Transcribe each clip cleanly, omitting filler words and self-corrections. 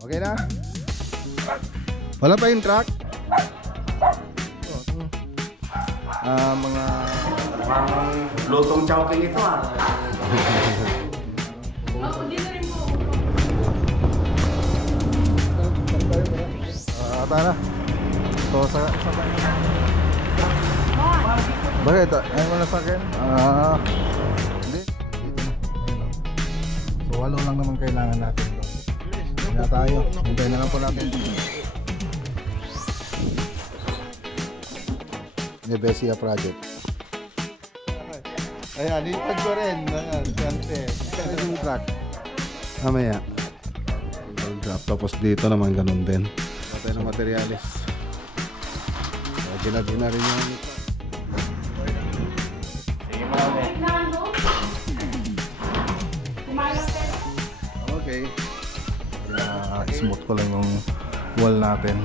Okay na? Wala pa yung truck? Mga lutong chowking ito ah. Tara. So sa bakit? Ayaw mo na sa akin? Hindi. So 8 lang naman kailangan natin. Hindi na tayo. Hintay na lang po natin. Nebesia Project. Ayan, litag ko rin. Ayan, yung truck. Mamaya. Drop. Tapos dito naman ganun din. Patay na materialis. Ginagina rin yung okay. Smooth ko lang yung wall natin.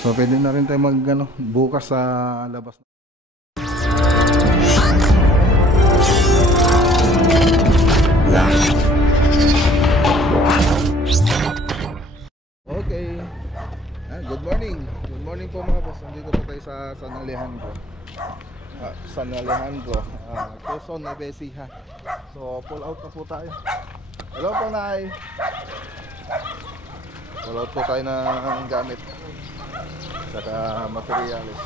So pwede na rin tayo mag bukas sa labas. Okay. Good morning. Good morning po mga boss. Nandito po tayo sa San Alejandro. San Alejandro, Quezon, Nevesia. So pull out na po tayo. Hello po, Nay. Pull out po tayo ng gamit saka materials.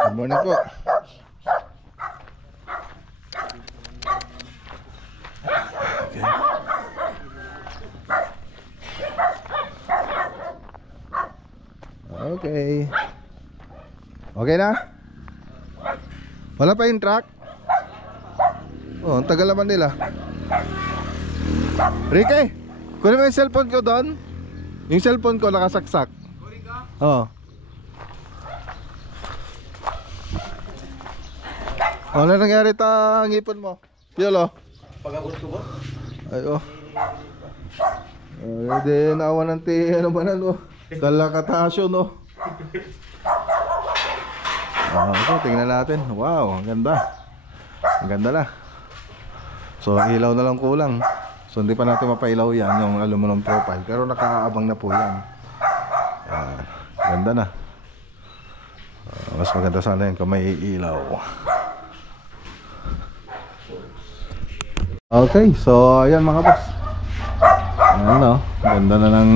Good morning po. Okay. Okay na? Wala pa yung truck? Oh, ang tagal naman nila. Ricky, kunin mo yung cellphone ko doon. Yung cellphone ko nakasaksak. Oo. Ano nangyari ta ngipon mo? Piolo? Pag-abot ko ba? Ay, oh. Hindi, naawa ng ano ba na, no? Kalakatasyo, no? Okay, tingnan natin. Wow, ang ganda. Ang ganda na. So, ilaw na lang kulang. So, hindi pa natin mapailaw yan, yung aluminum profile. Pero nakaabang na po yan. Ganda na. Mas maganda sana yun kung may ilaw. Okay, so ayan mga boss. Ano, ganda na ng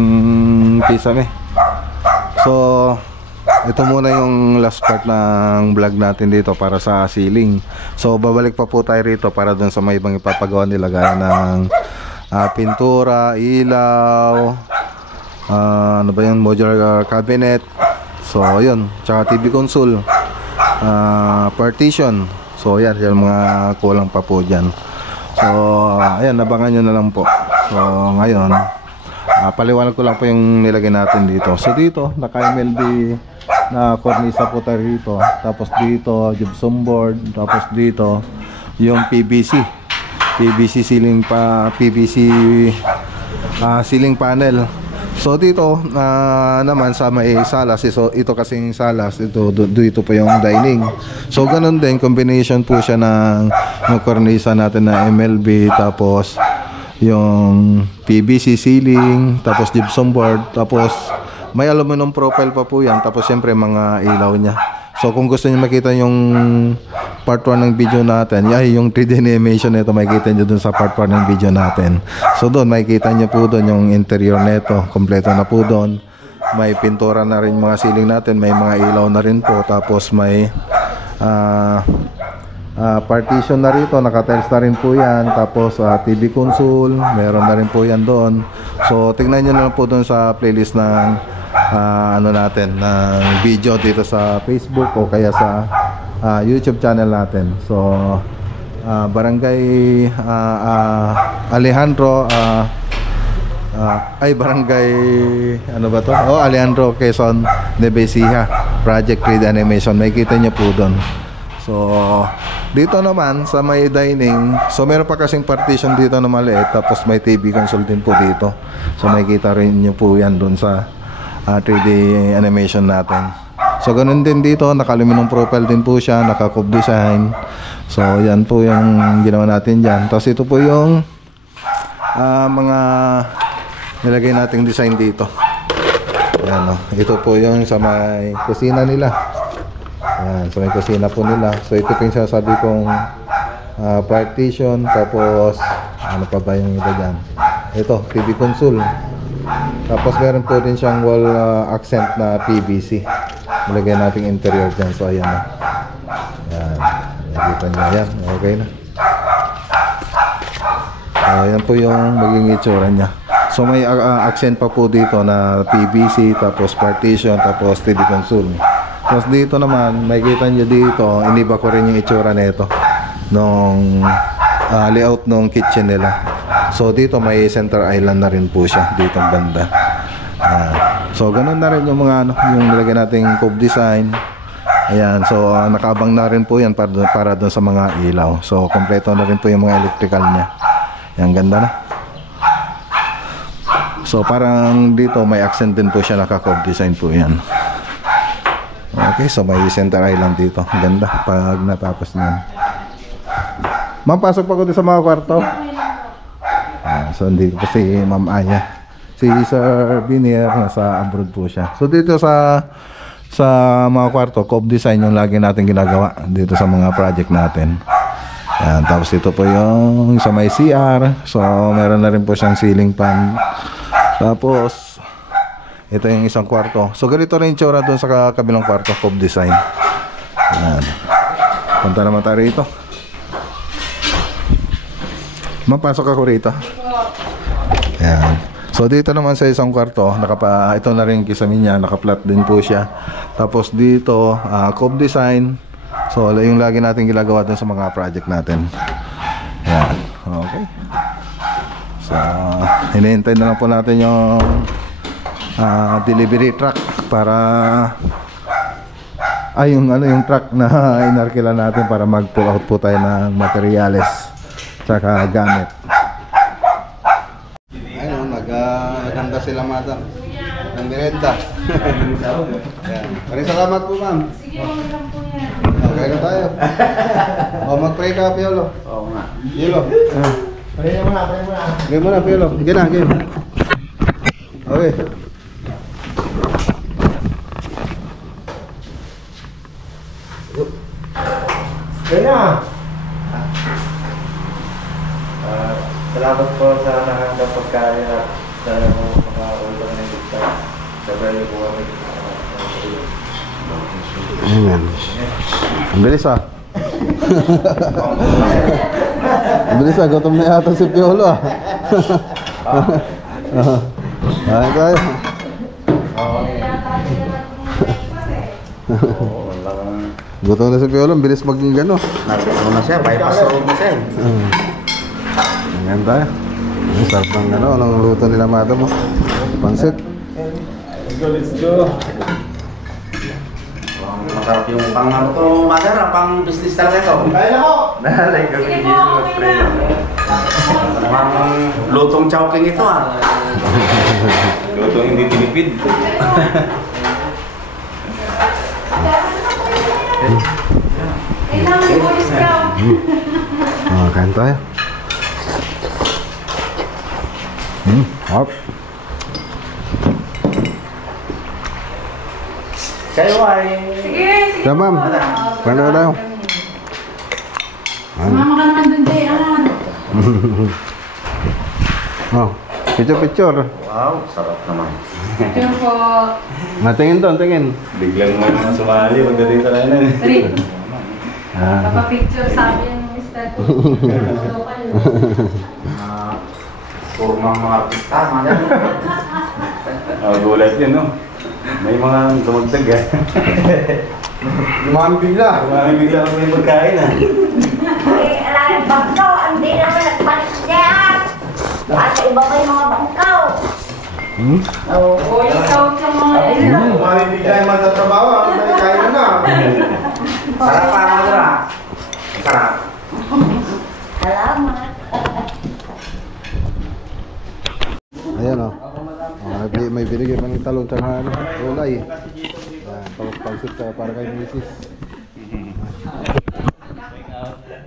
kisame. So, ito muna yung last part ng vlog natin dito para sa ceiling. So, babalik pa po tayo rito para dun sa may ibang ipapagawa nila gaya ng pintura, ilaw, ano ba yung modular cabinet. So, ayun, tsaka TV console, partition. So, ayan, yung mga kulang pa po dyan. So, ayan, nabangan nyo na lang po. So, ngayon, paliwanag ko lang po yung nilagay natin dito. So, dito, naka-MLB na cornisa po tayo dito. Tapos dito, gypsum board. Tapos dito, yung PVC ceiling ceiling panel. So, dito, naman sa may salas. So, ito kasing salas. Dito po yung dining. So, ganun din, combination po siya ng cornisa natin na MLB. Tapos, yung PVC ceiling, tapos gypsum board, tapos may aluminum profile pa po yan, tapos syempre mga ilaw niya. So kung gusto niyo makita yung part 1 ng video natin, yung 3D animation nito, makikita niyo dun sa part 1 ng video natin. So doon makikita niyo po doon yung interior nito, kompleto na po doon. May pintura na rin mga ceiling natin, may mga ilaw na rin po, tapos may partition na rito, naka-tiles na rin po yan. Tapos TV console, meron na rin po yan doon. So tingnan nyo na lang po doon sa playlist ng ano natin, ng video dito sa Facebook o kaya sa YouTube channel natin. So Barangay Alejandro Barangay ano ba to? Alejandro, Quezon, Nevesia Project 3D Animation. Makikita nyo po doon. So dito naman sa may dining, so meron pa kasing partition dito na maliit, tapos may TV console din po dito. So makikita rin nyo po yan dun sa 3D animation natin. So ganun din dito, naka-aluminum profile din po siya, naka-cube design. So yan po yung ginawa natin dyan. Tapos ito po yung mga nilagay nating design dito. Ayan, oh. Ito po yung sa may kusina nila. Ayan, sa may kusina po nila. So ito po yung sasabi kong partition. Tapos ano pa ba yung iba dyan? Ito, TV console. Tapos meron po din siyang wall accent na PVC. Nilagay nating interior dyan. So ayan na. Ayan, nakita nyo yan. Okay na. Ayan po yung maging itsura nya. So may accent pa po dito na PVC, tapos partition, tapos TV console. Tapos dito naman, makikita nyo dito, iniba ko rin yung itsura nito nung layout nung kitchen nila. So dito may center island na rin po siya dito ang banda. So ganun na rin yung mga yung nilagay nating cube design. Ayan, so nakaabang na rin po yan para doon sa mga ilaw. So kompleto na rin po yung mga electrical niya. Yan, ganda na. So parang dito may accent din po siya, naka-cube design po yan. Okay, so may center island dito. Ganda pag natapos niyan. Ma'am, pasok pa ko din sa mga kwarto. So dito po si Ma'am Aya. Si Sir Binier nasa abroad po siya. So dito sa mga kwarto, cube design yung lagi natin ginagawa dito sa mga project natin. Yan, tapos ito po yung sa may CR. So meron na rin po siyang ceiling fan. Tapos ito yung isang kwarto. So ganito rin yung tsura doon sa kabilang kwarto, cube design. Yan. Punta naman tayo rito. Mapasok ako rito. Yan. So dito naman sa isang kwarto, ito na rin yung kisame niya, naka-flat din po siya. Tapos dito, cube design. So yung lagi natin ginagawa dun sa mga project natin. Yan. Okay. So hinihintay na lang po natin yung delivery truck para yung truck na inarkila natin para mag-pull out po tayo ng materyales tsaka gamit. Ayun, naghanda sila madam ng merenda. Maraming salamat po, ma'am. Sige, okay lang po yan. Okay na tayo. Mag-pray ka, Piolo. Oo nga. Piolo. Pray muna. Game muna, Piolo. Sige na, game. Okay. Kaya salamat po sa nakakang pagkain at sana mo makakaulit ako ng gita. Sabay po kami. Amen. Ang bilis ah. Ang bilis ah. Gutom na yata si Piolo ah. Ay tayo. Gutom na si Piolo. Ang bilis maging gano. Nagano na siya, bypass road na siya eh. Ayan tayo. Ang sarap ng gano. Anong luto nila madam mo? Pansit. Let's go. Masarap yung pang ano to, madara, pang business talaga ito. Kaya na ko! Nalay kami Sige dito po, okay mag-pray. lang. Pang lutong chowking ito ah. Lutong hindi tinipid. Kailangan mo discount. Kain tayo. Hop. Kayo ay... Sige, sige. Kaya ma'am, kain na tayo. Sumama ka naman dun, Jay. Oh, picture. Wow, sarap naman. Yun po. Tingin doon, tingin. Biglang mo naman sumali, magdating tayo na. Tari. Ah. Papapicture sa akin yung Mr. Local. Puro mga artista, mga gulat yun, no? May mga dumagdag, eh. Lumami bigla. Kumami bigla ako may pagkain, ah. Ay, alam, bangkaw, hindi naman nagbalik siya. At iba pa yung mga bangkaw. Oo, ikaw ka mga Lumami bigla yung magtatrabaho. Kain na. Sarap pa, madara. Sarap. Salamat. Ayan o. may binigay man ng talong tsaka ano, ulay. Yan, pagsit para kay misis.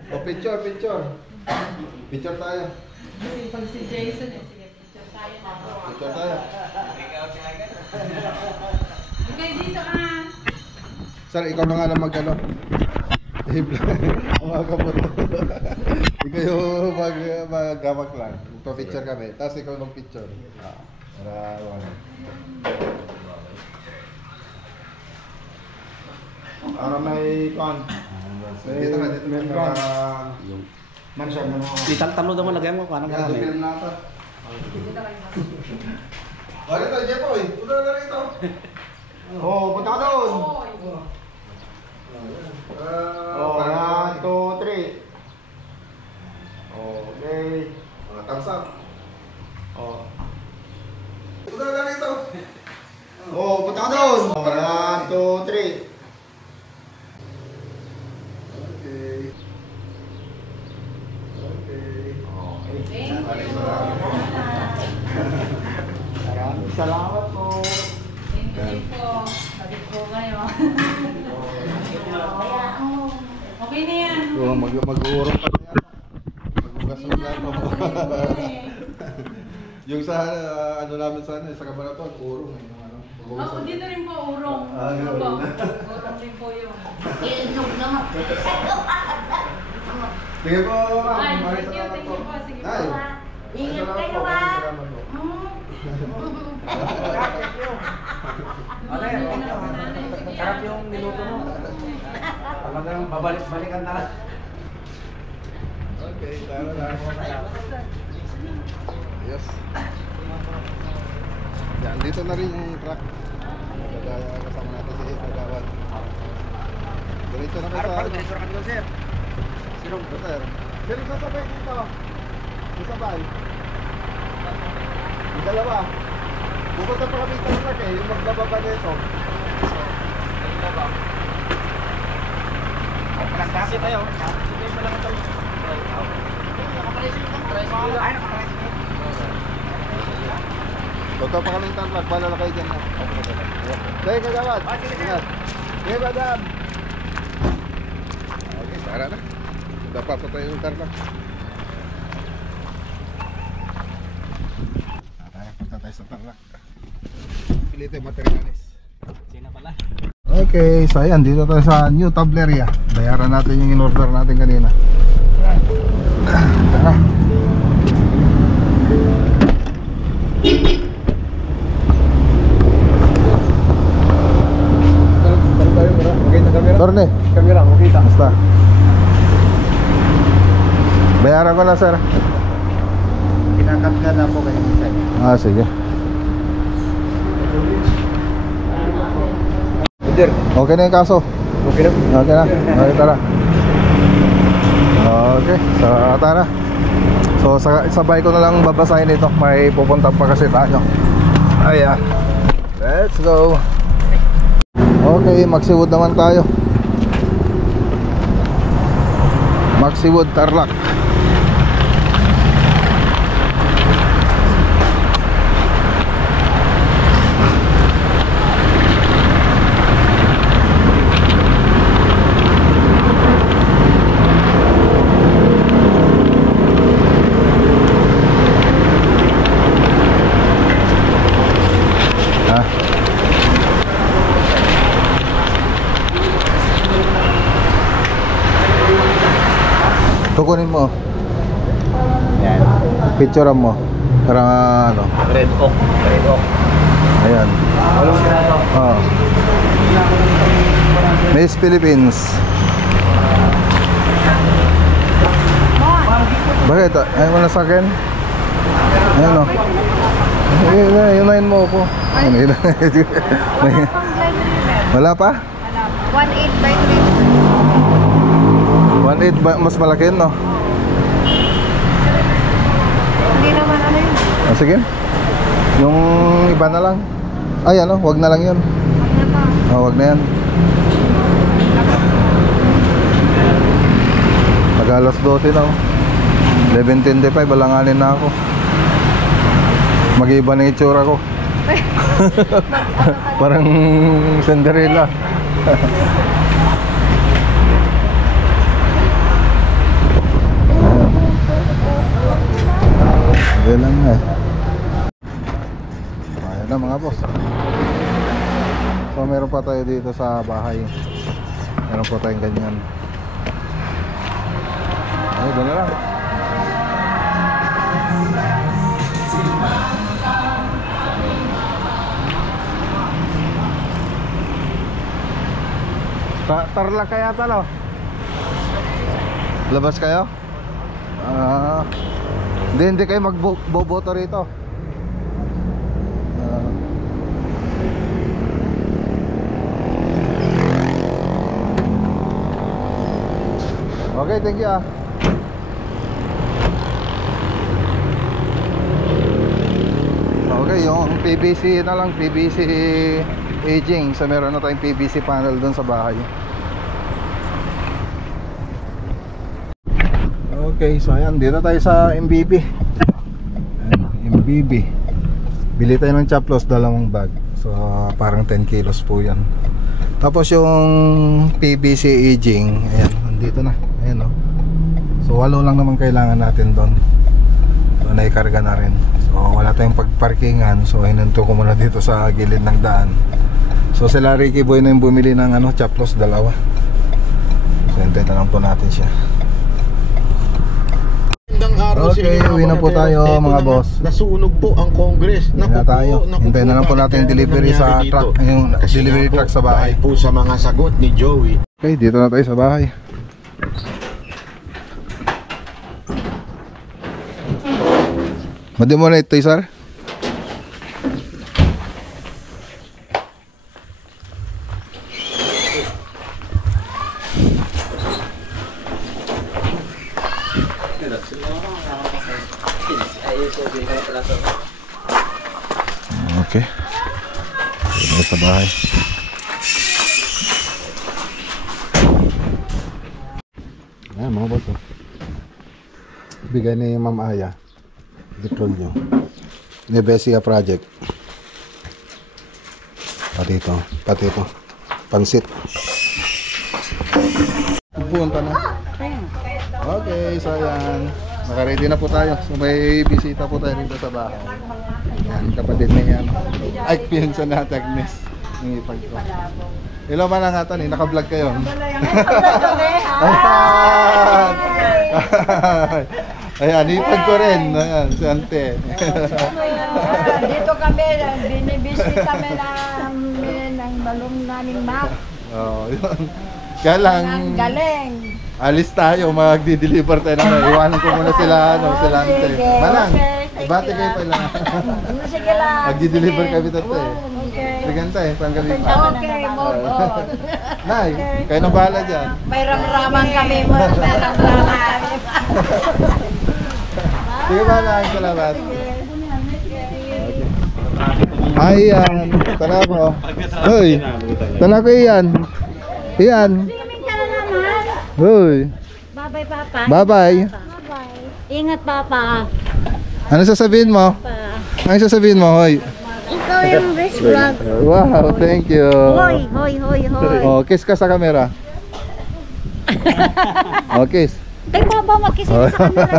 O, picture. Picture tayo. Pag si Jason eh, sige, picture tayo na. Picture tayo. Okay, dito ka. Sir, ikaw na nga lang mag-ano. Umagamot. Ikaw yung mag-gamak lang. Picture kami. Tapos ikaw ng picture. Para ano. Para may kwan. Dito nga, dito nga. Mansion na mga. Itang-talo daw mo lagyan mo, parang Yan, gano'n film natin. Wala ito, Jepoy. Punta na rito. Oh, punta ka doon. Oh, 1, 2, 3. Okay. Thumbs up. Oh. Punta na rito. Oh, punta ka doon. 1, 2, 3. Okay. Thank you. Maraming salamat po. Thank you po. Balik po kayo. Okay na yan. Mag-uurong pa na yan. Magbugas ng plato. Yung sa ano namin sa Cabanatuan, urong. Oh, dito rin po, urong. Urong din po yun. Ilog naman. Sige po, ma'am. Ay, Maraming thank you salamat po. Sige Ay. po. Ingat Salamat kayo po, ha. maraming salamat po. Sarap yung niluto mo. Talagang babalik-balikan na lang. Okay, tara na. Yes. Yan, dito na rin yung truck. Kasama natin si Kagawad. Diretso na kayo sa ano. Diretso na kami doon, sir. Sino sir? Sino sasabay dito? Sasabay? Yung dalawa. Pupunta pa kami sa truck eh, yung magbababa nito. Kasi tayo. Sige pa lang ito. Punta pa kami sa truck, bala na kayo dyan. Sige Kagawad. Ingat. Sige madam. Okay, tara na. Dapat pa tayo yung tarlac. Punta tayo sa tarlac. Pilito yung materialis. Sino pala? Okay, so ayan, dito tayo sa New Tableria. Bayaran natin yung in-order natin kanina. Tara. Torne, Kamera, okay ta. basta. Bayaran ko na, sir. Kinakat ka na po kayo. Sige. Leader, Okay na yung kaso. okay na. Okay na. Okay, tara. Okay, so tara. So sabay ko na lang babasahin ito. May pupunta pa kasi tayo. Ayan. Let's go. Okay, Maxiwood naman tayo. Maxiwood, Tarlac. Tukunin mo. Yan. Picturean mo. Para ano. Red Oak. Red Oak. Ayan. Walong piraso. Oh. Miss Philippines. Bakit? Ayaw mo na sa akin? Ayan o. Yunayin mo po. Wala pa? 1.8 by 1.8 ba? Mas malaki no? Hindi naman ano yun. Sige. Yung iba na lang. Ay ano, wag na lang yun. Wag na yan. Mag-alas 12 na. 11:25, balanganin na ako. Mag-iba na itsura ko. Parang Cinderella. Ayan lang nga. Ayan na mga boss. So meron pa tayo dito sa bahay. Meron po tayong ganyan. Ay, doon na lang. Tarlac kaya talo? Labas kayo? Hindi kayo magboboto rito. Okay, thank you. Okay, yung PVC na lang, PVC aging. So meron na tayong PVC panel dun sa bahay. Okay, so ayan, dito tayo sa MBB. Ayan, MBB. Bili tayo ng chaplos, dalawang bag. So parang 10 kilos po yan. Tapos yung PVC aging, ayan, nandito na. Ayan, oh. So 8 lang naman kailangan natin doon. So naikarga na rin. So wala tayong pagparkingan. So hinanto ko muna dito sa gilid ng daan. So sila Ricky Boy na yung bumili ng chaplos, dalawa. So hintay na lang po natin siya. Okay, uwi na po tayo mga boss. Nasunog po ang Congress. Uwi na tayo. Hintay na lang po natin yung delivery sa truck, yung delivery truck sa bahay. Po sa mga sagot ni Joey. Okay, dito na tayo sa bahay. Madi mo na ito, sir? Okay. Dito sa bahay. Ayan mga boss, bigay ni Ma'am Aya Detrol nyo Nevesia Project. Pati ito pansit. Punta na. Okay, so ayan, naka-ready na po tayo. So may bisita po tayo rito sa bahay. Yan, kapatid na yan. Ay, pinsa na Agnes. Nangipag ko. Hello man lang atan eh, naka-vlog kayo. Ayan, ipag ko rin. Ayan, si Ante. Dito kami, binibisita kami ng balong naming Mac. Oo, yun. Kaya lang, Ang galing. alis tayo, magdi-deliver tayo na. Iwanan ko muna sila, sila Ante. Sige, Manang, okay, ibati kayo pala. Sige lang. Magdi-deliver kami tayo eh. Okay. Sige Ante, panggaling pa. Okay, move on. Nay, kayo nang bahala dyan. May ramraman kami mo. May ramraman kami. Sige ba lang, salamat. Ayan, tala ko. Hoy, tala ko iyan. Iyan. Hoy. Bye-bye, Papa. Bye-bye. Ingat, Papa. Ano sasabihin mo? Ano sasabihin mo, hoy? Ikaw yung best vlog. Wow, thank you. Hoy. Oh, kiss ka sa camera. Oh, kiss. Kay Papa, magkisip sa camera.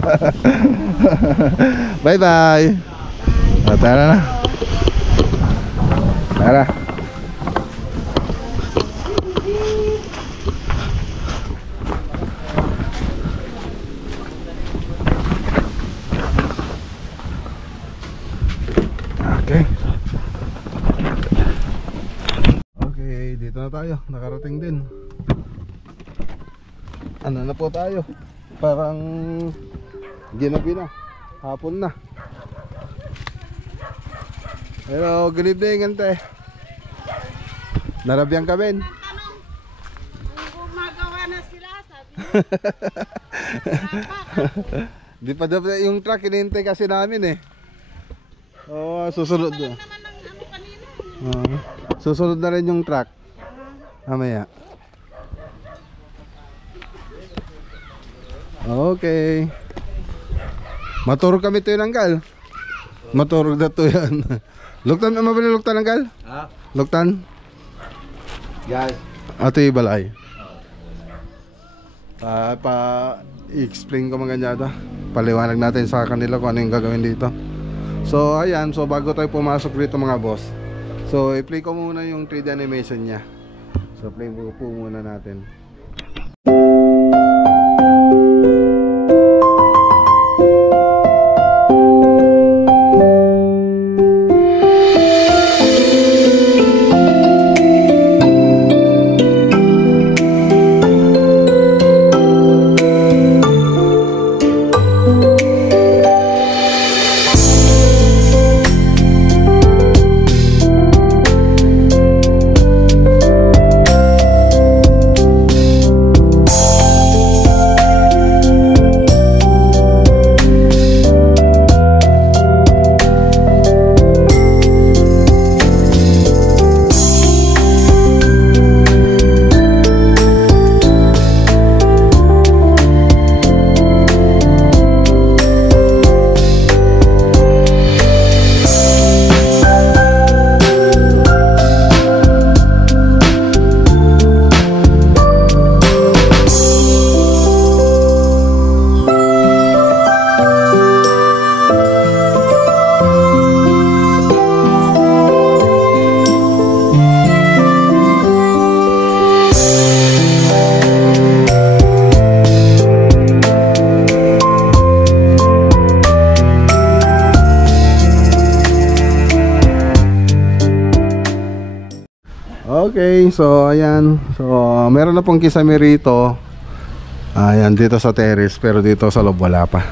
Bye-bye. Tara na. Tara. Okay. Okay, dito na tayo. Nakarating din. Ano na po tayo? Parang ginabi na. Hapon na. Hello, good evening, Ante. Narabyang kami. Gumagawa na sila, sabi. Di pa daw yung truck hinihintay kasi namin eh. Oo, susunod na. Susunod na rin yung truck. Mamaya. Okay. Maturog kami to yun, Angkal. Maturog na to yan. Lugtan, mabili lugtan Uncle? Ha? Lugtan? Yan. Ito yung balay. I-explain ko mga ganyada. Paliwanag natin sa kanila kung ano yung gagawin dito. So ayan, so bago tayo pumasok dito mga boss, so i-play ko muna yung 3D animation niya. So play po muna natin. Okay, so ayan. So meron na pong kisame rito. Ayan, dito sa terrace, pero dito sa loob wala pa.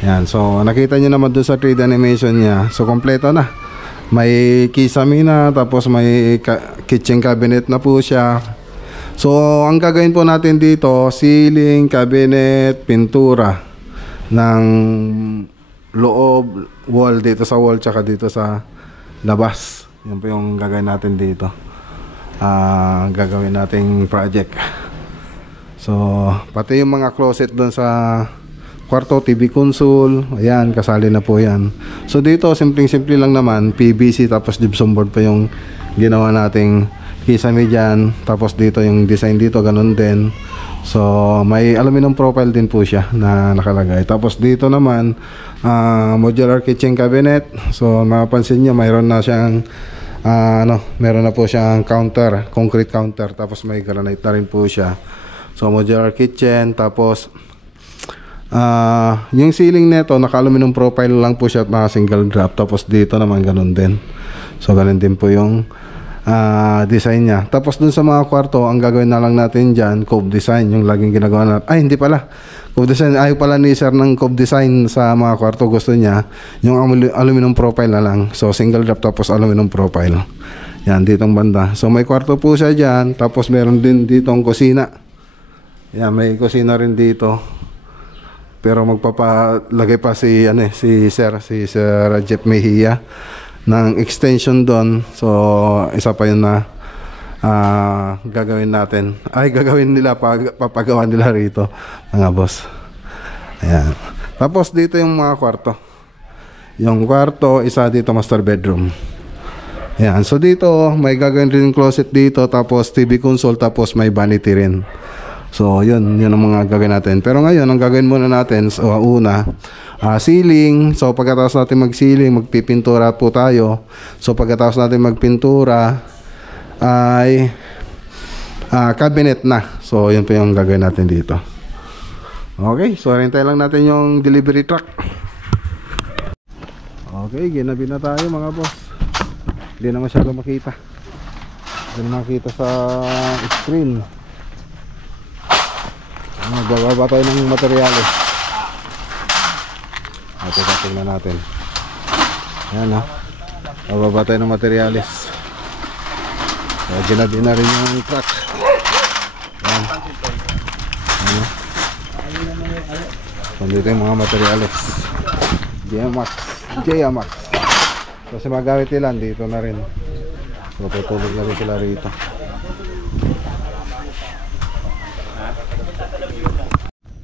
Ayan, so nakita nyo naman doon sa 3D animation niya. So kompleto na. May kisame na, tapos may kitchen cabinet na po siya. So ang gagawin po natin dito, ceiling, cabinet, pintura ng loob, wall dito sa wall, tsaka dito sa labas. Yan po yung gagawin natin dito. Gagawin nating project. So pati yung mga closet doon sa kwarto, TV console, ayan, kasali na po yan. So dito simpleng-simple lang naman, PVC tapos gypsum board pa yung ginawa nating kisame dyan. Tapos dito yung design dito, ganun din. So may aluminum profile din po siya na nakalagay. Tapos dito naman modular kitchen cabinet. So mapapansin nyo, mayroon na siyang meron na po siyang counter, concrete counter, tapos may granite na rin po siya. So modular kitchen, tapos yung ceiling nito naka-aluminum profile lang po siya, single drop. Tapos dito naman ganun din. So ganun din po yung design niya. Tapos dun sa mga kwarto, ang gagawin na lang natin dyan, cove design, yung laging ginagawa natin. Ay, hindi pala cove design, ayaw pala ni sir ng cove design sa mga kwarto. Gusto niya yung aluminum profile na lang. So single drop tapos aluminum profile. Yan, ditong banda. So may kwarto po siya dyan. Tapos meron din ditong kusina. Yan, may kusina rin dito. Pero magpapalagay pa si Sir Jeff Mejia ng extension doon. So isa pa yun na gagawin natin. Ay, gagawin nila, papagawa nila rito, mga boss. Ayan. Tapos dito yung mga kwarto. Yung kwarto, isa dito master bedroom. Ayan. So dito may gagawin rin closet dito, tapos TV console, tapos may vanity rin. So yun ang mga gagawin natin. Pero ngayon ang gagawin muna natin, so una, ceiling. So pagkatapos natin mag-ceiling, magpipintura po tayo. So pagkatapos natin magpintura ay cabinet na. So yun po yung gagawin natin dito. Okay, so hintay lang natin yung delivery truck. Okay, ginabi na tayo mga boss. Hindi na masyado makita. Hindi na makita sa screen. Magbababa tayo ng materyales. Tingnan natin. Ayan, magbababa tayo ng materyales. Ginabi na rin yung truck. Ayan. Dito yung mga materyales. JMax. Kasi magamit nila dito na rin. So tutulog na rin sila rito.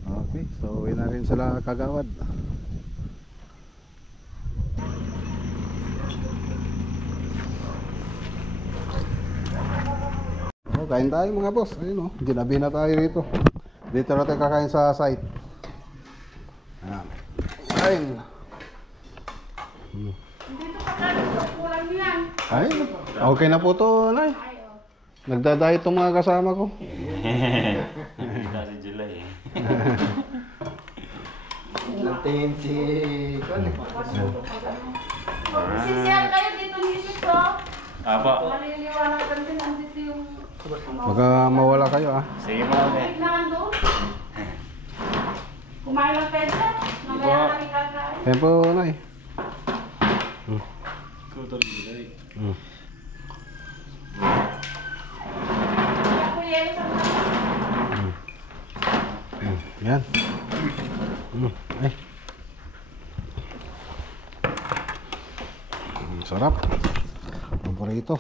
Okay, so uwi na rin sila kagawad. kain tayo mga boss. Ayun ginabi na tayo rito. Dito na tayo kakain sa site. Ayan. Kain. Dito pa tayo, kulang yan. Ay, okay na po to, Nay. Nagda-diet tong mga kasama ko. Kasi July eh. Natin si... Sisiyal kayo dito ni Isis ko. Apa. Maliliwanagan din ang dito yung... Baka mawala kayo Sige mo ulit. Tignan doon. Kumain lang tayo dyan. Mamaya kami kakain. Tempo, Nay. Kutol July. Ako yelo sa mga. Yan. Ay. Sarap. Paborito.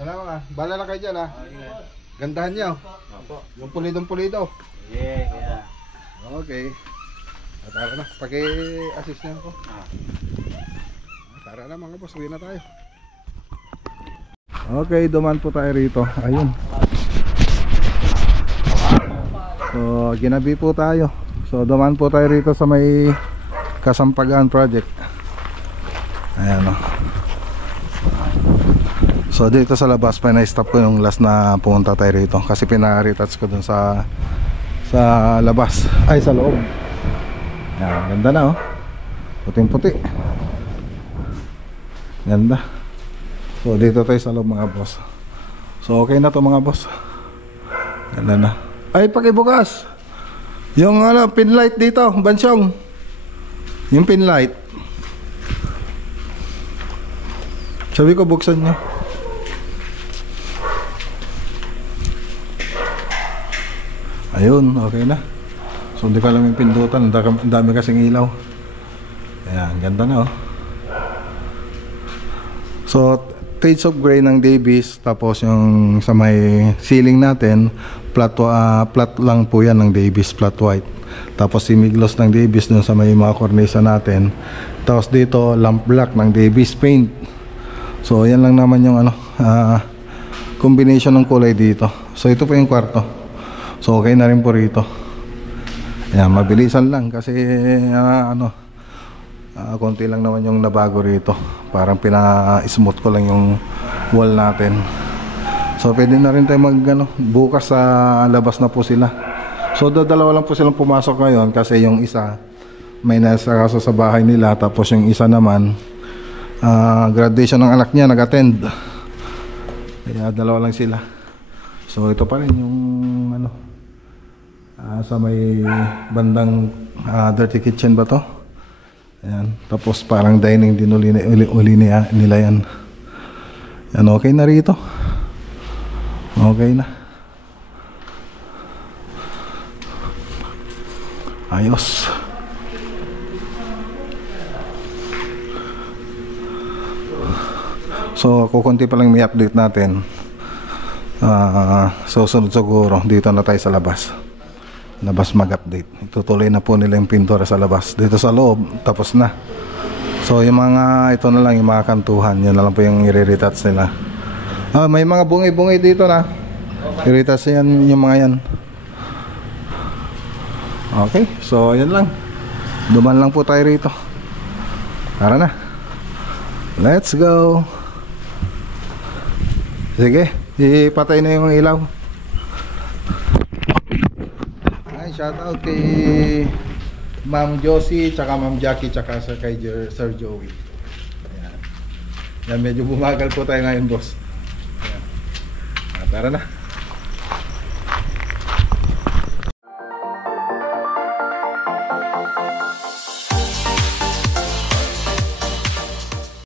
Salamat ka. Bahala kayo dyan Gandahan niyo. Yung pulidong-pulido. Yeah. Okay. Tara na. Paki-assist niyo ako. Tara na mga boss. Uwi na tayo. Okay, duman po tayo rito. Ayun. So, ginabi po tayo. So, duman po tayo rito sa may Kasampagan project. Ayan So, dito sa labas pa na-stop ko yung last na pumunta tayo rito. Kasi pina-retouch ko dun sa labas. Ay, sa loob. Ayan, ganda na Puting-puti. Ganda. So dito tayo sa loob mga boss. So okay na to mga boss. Ganda na. Ay pakibukas. Yung pin light dito, Bansyong. Yung pin light. Sabi ko buksan nyo. Ayun, okay na. So hindi ko alam yung pindutan. Ang dami kasing ilaw. Ayan, ganda na So shades of gray ng Davis. Tapos yung sa may ceiling natin, flat lang po yan ng Davis, flat white. Tapos semi-gloss ng Davis dun sa may mga cornisa natin. Tapos dito lamp black ng Davis paint. So yan lang naman yung combination ng kulay dito. So ito po yung kwarto. So okay na rin po rito. Ayan, mabilisan lang kasi konti lang naman yung nabago rito. Parang pina-smooth ko lang yung wall natin. So pwede na rin tayo bukas sa labas na po sila. So dalawa lang po silang pumasok ngayon kasi yung isa may nasa kaso sa bahay nila. Tapos yung isa naman graduation ng anak niya, nag-attend. Kaya dalawa lang sila. So ito pa rin yung sa may bandang dirty kitchen ba to? Ayan. Tapos parang dining din uli nila yan. Yan, okay na rito. Okay na. Ayos. So kukunti pa lang may update natin. So sunod siguro dito na tayo sa labas mag-update. Itutuloy na po nila yung pintura sa labas. Dito sa loob tapos na. So yung mga ito na lang yung mga kantuhan, yun na lang po yung i-retouch nila. May mga bungi-bungi dito na. I-retouch yan yung mga yan. Okay, so yan lang. Duman lang po tayo rito. Tara na. Let's go. Sige, ipatay na yung ilaw. Shoutout kay Ma'am Josie, tsaka Ma'am Jackie, tsaka kay Sir Joey. Ayan. Yan, medyo bumagal po tayo ngayon, boss. Ayan. Tara na.